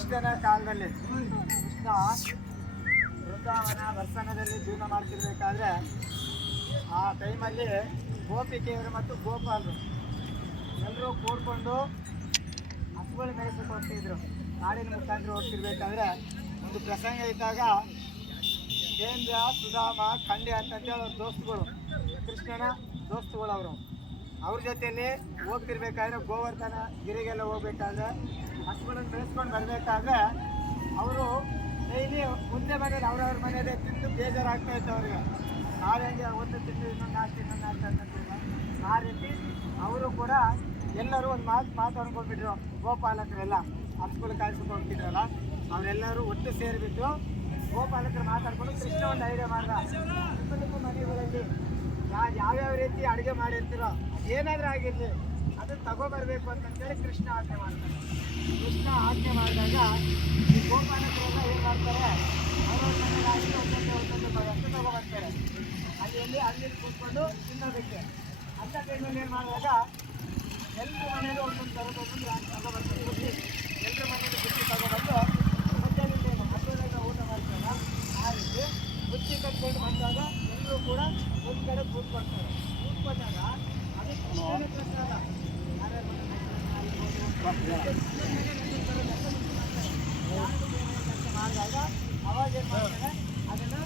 ಕೃಷ್ಣನ ಕಾಲದಲ್ಲಿ ಕೃಷ್ಣ ವೃಂದಾವನ ವರ್ಷನದಲ್ಲಿ ಜೀವನ ಮಾಡ್ತಿರ್ಬೇಕಾದ್ರೆ ಆ ಟೈಮಲ್ಲಿ ಗೋಪಿಕೆಯರು ಮತ್ತು ಗೋಪಾಲರು ಎಲ್ಲರೂ ಕೂಡ್ಕೊಂಡು ಹಸುಗಳು ಮೇಯಿಸಕ್ಕೆ ಹೋಗ್ತಿದ್ರು. ನಾಡಿನ ಮುಖಾಂತರ ಹೋಗ್ತಿರ್ಬೇಕಾದ್ರೆ ಒಂದು ಪ್ರಸಂಗ ಇದ್ದಾಗ ಕೇಂದ್ರ ಸುಧಾಮ ಖಂಡೆ ಅಂತಂತೇಳಿ ಅವ್ರ ದೋಸ್ತುಗಳು, ಕೃಷ್ಣನ ದೋಸ್ತುಗಳು ಅವ್ರ ಜೊತೆಯಲ್ಲಿ ಹೋಗ್ತಿರ್ಬೇಕಾದ್ರೆ ಗೋವರ್ಧನ ಗಿರಿಗೆಲ್ಲ ಹೋಗ್ಬೇಕಾದ್ರೆ ಹಸುಗಳನ್ನು ಬೆಳೆಸ್ಕೊಂಡು ಬರಬೇಕಾದ್ರೆ ಅವರು ಡೈಲಿ ಮುಂದೆ ಮನೇಲಿ ಅವ್ರವ್ರ ಮನೆಯಲ್ಲೇ ತಿಂದು ಬೇಜಾರಾಗ್ತಾ ಇತ್ತು ಅವ್ರಿಗೆ. ನಾವೇಂಗೆ ಒಂದು ತಿಂದು ಇನ್ನೊಂದು ನಾಲ್ಕು ಅಂತಂತಿಲ್ಲ. ಆ ರೀತಿ ಅವರು ಕೂಡ ಎಲ್ಲರೂ ಒಂದು ಮಾತಾಡ್ಕೊಂಡ್ಬಿಟ್ರು. ಗೋಪಾಲಕರೆಲ್ಲ ಹಸುಗಳು ಕಾಯಿಸ್ಕೊಂಡು ಹೋಗ್ತಿದ್ರಲ್ಲ ಅವರೆಲ್ಲರೂ ಒಟ್ಟು ಸೇರಿಬಿಟ್ಟು ಗೋಪಾಲಕರು ಮಾತಾಡ್ಕೊಂಡು ಕೃಷ್ಣ ಒಂದು ಐಡಿಯಾ ಮಾಡ್ದ. ನಿಮ್ಮ ಮನೆಗಳಲ್ಲಿ ಯಾವ್ಯಾವ ರೀತಿ ಅಡುಗೆ ಮಾಡಿರ್ತೀರೋ ಏನಾದರೂ ಆಗಿರಲಿ ಅದು ತಗೊಬರ್ಬೇಕು ಅಂತಂತೇಳಿ ಕೃಷ್ಣ ಆಜ್ಞೆ ಮಾಡ್ತಾರೆ. ಕೃಷ್ಣ ಆಜ್ಞೆ ಮಾಡಿದಾಗ ಈ ಗೋಪಾಲಕರೆಲ್ಲ ಏನು ಮಾಡ್ತಾರೆ, ಅವ್ರವ್ರ ಮನೆಯಲ್ಲಿ ಒಂದೊಂದು ಅಂತ ತಗೊಬರ್ತಾರೆ. ಅಲ್ಲಿ ಕೂತ್ಕೊಂಡು ತಿನ್ನೋದಕ್ಕೆ ಅಂಥ ಟೈಮಲ್ಲಿ ಏನು ಮಾಡಿದಾಗ ಎಲ್ಲರ ಮನೇಲಿ ಒಂದೊಂದು ತಗೊಬರ್ತಾರೆ. ಬುದ್ಧಿ ಎಲ್ಲರ ಮನೇಲಿ ಬುದ್ಧಿ ತಗೊಬಂದು ಮಧ್ಯಾಹ್ನ ಹಸುವಿನ ಊಟ ಮಾಡ್ತಾರಲ್ಲ ಆ ರೀತಿ ಬುದ್ಧಿ ಕಟ್ಕೊಂಡು ಬಂದಾಗ ಎಲ್ಲರೂ ಕೂಡ ಒಂದು ಕಡೆ ಕೂತ್ಕೊಳ್ತಾರೆ. ಕೂತ್ಕೊಂಡಾಗ ಅದು ಕೃಷ್ಣನ ಪ್ರಸಾದ. ಮಾಡಿದಾಗ ಅವಾಗ ಏನು ಮಾಡ್ತಾರೆ, ಅದನ್ನು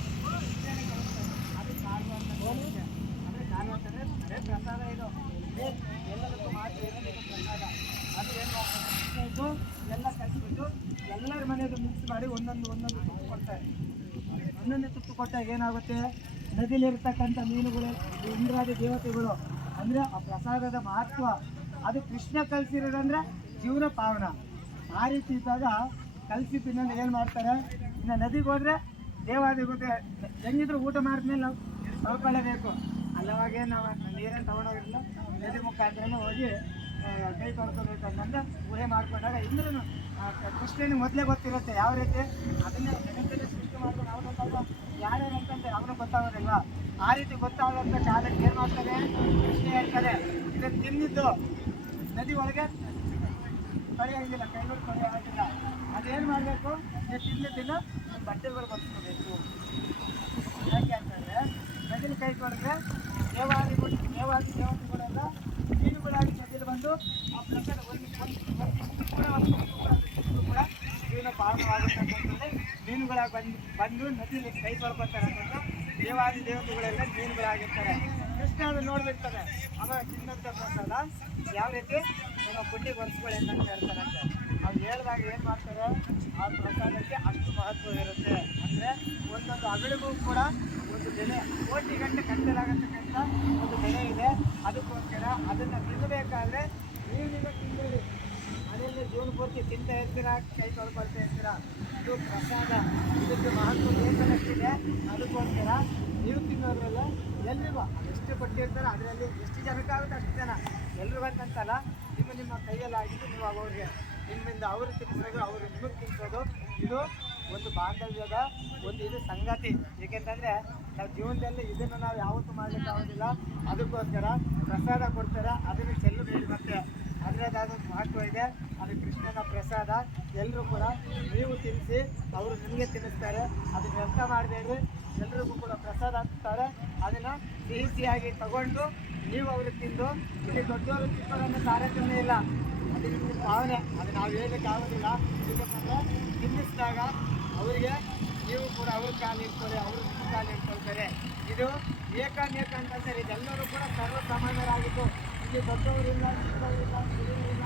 ಅದು ಕಾಲು ಅಂತ ಅಂದರೆ ಕಾಲು ಅಂತಂದರೆ ಅದೇ ಪ್ರಸಾದ. ಇದು ಎಲ್ಲದಕ್ಕೂ ಮಾತ್ರ ಇರೋದು ಪ್ರಸಾದ. ಅದು ಏನು ಮಾಡ್ತಾರೆ, ಎಲ್ಲ ಕಲಿಸ್ಬಿಟ್ಟು ಎಲ್ಲರ ಮನೆಯದು ಮಿಕ್ಸ್ ಮಾಡಿ ಒಂದೊಂದು ತುಪ್ಪು ಕೊಡ್ತಾರೆ. ಒಂದೊಂದು ತುಪ್ಪು ಕೊಟ್ಟಾಗ ಏನಾಗುತ್ತೆ, ನದಿಲಿರ್ತಕ್ಕಂಥ ಮೀನುಗಳು, ಇಂದ್ರಾದಿ ದೇವತೆಗಳು ಅಂದರೆ ಆ ಪ್ರಸಾದದ ಮಹತ್ವ ಅದು ಕೃಷ್ಣ ಕಲಿಸಿರೋದಂದ್ರೆ ಜೀವನ ಪಾವನ. ಆ ರೀತಿ ಇದ್ದಾಗ ಕಲಿಸಿ ತಿನ್ನೋದು ಏನು ಮಾಡ್ತಾರೆ, ಇನ್ನು ನದಿಗೆ ಹೋದರೆ ದೇವಾದಿಗುತ್ತೆ ಹೆಂಗಿದ್ರು ಊಟ ಮಾಡಿದ್ಮೇಲೆ ನಾವು ತೊಳ್ಕೊಳ್ಳೇಬೇಕು. ಅಲ್ಲವಾಗೇ ನಾವು ನೀರನ್ನು ತೊಗೊಂಡೋಗಿರಲಿಲ್ಲ, ನದಿ ಮುಖಾಂತರನೇ ಹೋಗಿ ಕೈ ತೊಳ್ಕೊಬೇಕು ಅಂತಂದ್ರೆ ಊಹೆ ಮಾಡ್ಕೊಂಡಾಗ ಇಂದ್ರೂ ಕೃಷ್ಣನಿಗೆ ಮೊದಲೇ ಗೊತ್ತಿರುತ್ತೆ ಯಾವ ರೀತಿ ಅದನ್ನೇ ಜಗತ್ತಲ್ಲಿ ಸೃಷ್ಟಿ ಮಾಡ್ಕೊಂಡು ಅವನೊಬ್ಬ ಯಾರ್ಯಾರು ಅಂತಂದ್ರೆ ಅವನು ಗೊತ್ತಾಗೋದಿಲ್ಲ. ಆ ರೀತಿ ಗೊತ್ತಾಗೋಂಥ ಕಾಲಕ್ಕೆ ಏನು ಮಾಡ್ತಾರೆ, ಕೃಷ್ಣ ಹೇಳ್ತಾರೆ ಇದನ್ನು ತಿಂದಿದ್ದು ನದಿ ಒಳಗೆ ತೊಳೆಯೋಂಗಿಲ್ಲ, ಕೈಗಳು ತೊಳೆಯೋದಿಲ್ಲ. ಅದೇನು ಮಾಡಬೇಕು, ನೀವು ತಿಂದಿದ್ದನ್ನು ಬಟ್ಟೆಗಳು ಬಸ್ಕೋಬೇಕು. ಯಾಕೆ ಅಂತಂದರೆ ನದಿಲಿ ಕೈ ತೊಳೆದ್ರೆ ದೇವತೆಗಳೆಲ್ಲ ಮೀನುಗಳಾಗಿ ನದಿಲಿ ಬಂದು ಆ ಪ್ರಕಾರ ಕೂಡ ಜೀವನ ಪಾಲನವಾಗುತ್ತೆ ಅಂತಂದರೆ ಮೀನುಗಳಾಗಿ ಬಂದು ನದಿಲಿ ಕೈ ತೊಳ್ಕೊತಾರೆ ಅಂತಂದ್ರೆ ದೇವತೆಗಳೆಲ್ಲ ಮೀನುಗಳಾಗಿರ್ತಾರೆ. ಕೃಷ್ಣ ಅದನ್ನು ನೋಡ್ಬಿಡ್ತಾರೆ. ಆಮೇಲೆ ತಿನ್ನಂಥ ಪ್ರಸಾದ ಯಾವ ರೀತಿ ನಮ್ಮ ಬುಡ್ಡಿಗೆ ಒರೆಸ್ಕೊಳ್ಳಿ ಅಂತ ಹೇಳ್ತಾರಂತೆ. ಅವ್ರು ಹೇಳಿದಾಗ ಏನು ಮಾಡ್ತಾರೆ, ಆ ಪ್ರಸಾದಕ್ಕೆ ಅಷ್ಟು ಮಹತ್ವ ಇರುತ್ತೆ. ಅಂದರೆ ಒಂದೊಂದು ಅಗಳಿಗೂ ಕೂಡ ಒಂದು ಬೆಲೆ, ಕೋಟಿ ಗಂಟೆ ಕಟ್ಟಲಾಗತಕ್ಕಂಥ ಒಂದು ಬೆಲೆ ಇದೆ. ಅದಕ್ಕೋಸ್ಕರ ಅದನ್ನು ತಿನ್ನಬೇಕಾದ್ರೆ ನೀವೀಗ ತಿಂದಿರಿ, ಅದರಲ್ಲಿ ಜೀವನ ಪೂರ್ತಿ ತಿಂತಾ ಇರ್ತೀರ, ಕೈ ತೊಳ್ಕೊಳ್ತಾ ಇರ್ತೀರ. ಇದು ಪ್ರಸಾದ, ಇದಕ್ಕೆ ಮಹತ್ವ ಬೇಕಷ್ಟಿದೆ. ಅದಕ್ಕೋಸ್ಕರ ನೀವು ತಿನ್ನೋದ್ರಲ್ಲ ಎಲ್ರಿಗೂ ಎಷ್ಟು ಕೊಟ್ಟಿರ್ತಾರೆ ಅದರಲ್ಲಿ ಎಷ್ಟು ಜನಕ್ಕಾಗುತ್ತೆ ಅಷ್ಟು ಜನ ಎಲ್ರಿಗೂ ಅಂತಂತಲ್ಲ, ನಿಮ್ಮ ಕೈಯಲ್ಲಿ ಆಗಿದ್ದು ನೀವು ಅವ್ರಿಗೆ ನಿಮ್ಮಿಂದ ಅವರು ತಿನ್ನಿಸೋದು, ಅವರು ನಿಮಗೆ ತಿನ್ನಿಸೋದು. ಇದು ಒಂದು ಬಾಂಧವ್ಯದ ಒಂದು ಇದು ಸಂಗತಿ. ಏಕೆಂತಂದರೆ ನಾವು ಜೀವನದಲ್ಲಿ ಇದನ್ನು ನಾವು ಯಾವತ್ತೂ ಮಾಡಲಿಕ್ಕೆ ಆಗೋದಿಲ್ಲ. ಅದಕ್ಕೋಸ್ಕರ ಪ್ರಸಾದ ಕೊಡ್ತಾರೆ, ಅದನ್ನು ಚೆಲ್ಲಬೇಡಿ. ಮತ್ತೆ ಅದರದ್ದಾದ ಮಹತ್ವ ಇದೆ. ಅದು ಕೃಷ್ಣನ ಪ್ರಸಾದ. ಎಲ್ಲರೂ ಕೂಡ ನೀವು ತಿನ್ನಿಸಿ, ಅವರು ನಿಮಗೆ ತಿನ್ನಿಸ್ತಾರೆ. ಅದನ್ನು ವ್ಯರ್ಥ ಮಾಡಬೇಡ್ರಿ. ಎಲ್ರಿಗೂ ಕೂಡ ಪ್ರಸಾದ ಹಾಕ್ತಾರೆ. ಅದನ್ನು ಸಿಹಿಯಾಗಿ ತಗೊಂಡು ನೀವು ಅವ್ರಿಗೆ ತಿಂದು, ಇಲ್ಲಿ ದೊಡ್ಡವರು ಚಿಕ್ಕವರನ್ನು ತಾರತಮ್ಯ ಇಲ್ಲ. ಅದು ನಿಮಗೆ ಭಾವನೆ, ಅದು ನಾವು ಹೇಳಲಿಕ್ಕೆ ಆಗೋದಿಲ್ಲ. ಯಾಕಂದರೆ ತಿನ್ನಿಸಿದಾಗ ಅವರಿಗೆ ನೀವು ಕೂಡ ಅವ್ರ ಕಾಲು ಇಟ್ಕೊಳ್ಳಿ, ಅವರು ನಿಮ್ಮ ಕಾಲು ಇಟ್ಕೊಳ್ತಾರೆ. ಇದು ಏಕಾನೇಕ ಅಂತಂದರೆ ಇದೆಲ್ಲರೂ ಕೂಡ ಸರ್ವ ಸಮಾನರಾಗಿದ್ದು, ಇಲ್ಲಿ ದೊಡ್ಡವರಿಲ್ಲ, ಚಿಕ್ಕವರಿಲ್ಲ, ಹಿರಿಯರಿಲ್ಲ,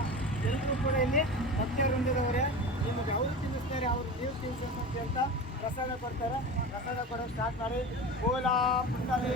ಎಲ್ಲರೂ ಕೂಡ ಇಲ್ಲಿ ಭಕ್ತವೃಂದದವರೇ. ನಿಮಗೆ ಅವರು ತಿನ್ನಿಸ್ತಾರೆ, ಅವರು ನೀವು ತಿನ್ನಿಸಬೇಕು ಅಂತ ಹೇಳ್ತಾ ಪ್ರಸಾದ ಕೊಡ್ತಾರೆ. ಪ್ರಸಾದ ಕೊಡೋದು ಸ್ಟಾರ್ಟ್ ಮಾಡಿ. ಗೋಲಾ ಪುಟ್ಟಲೇ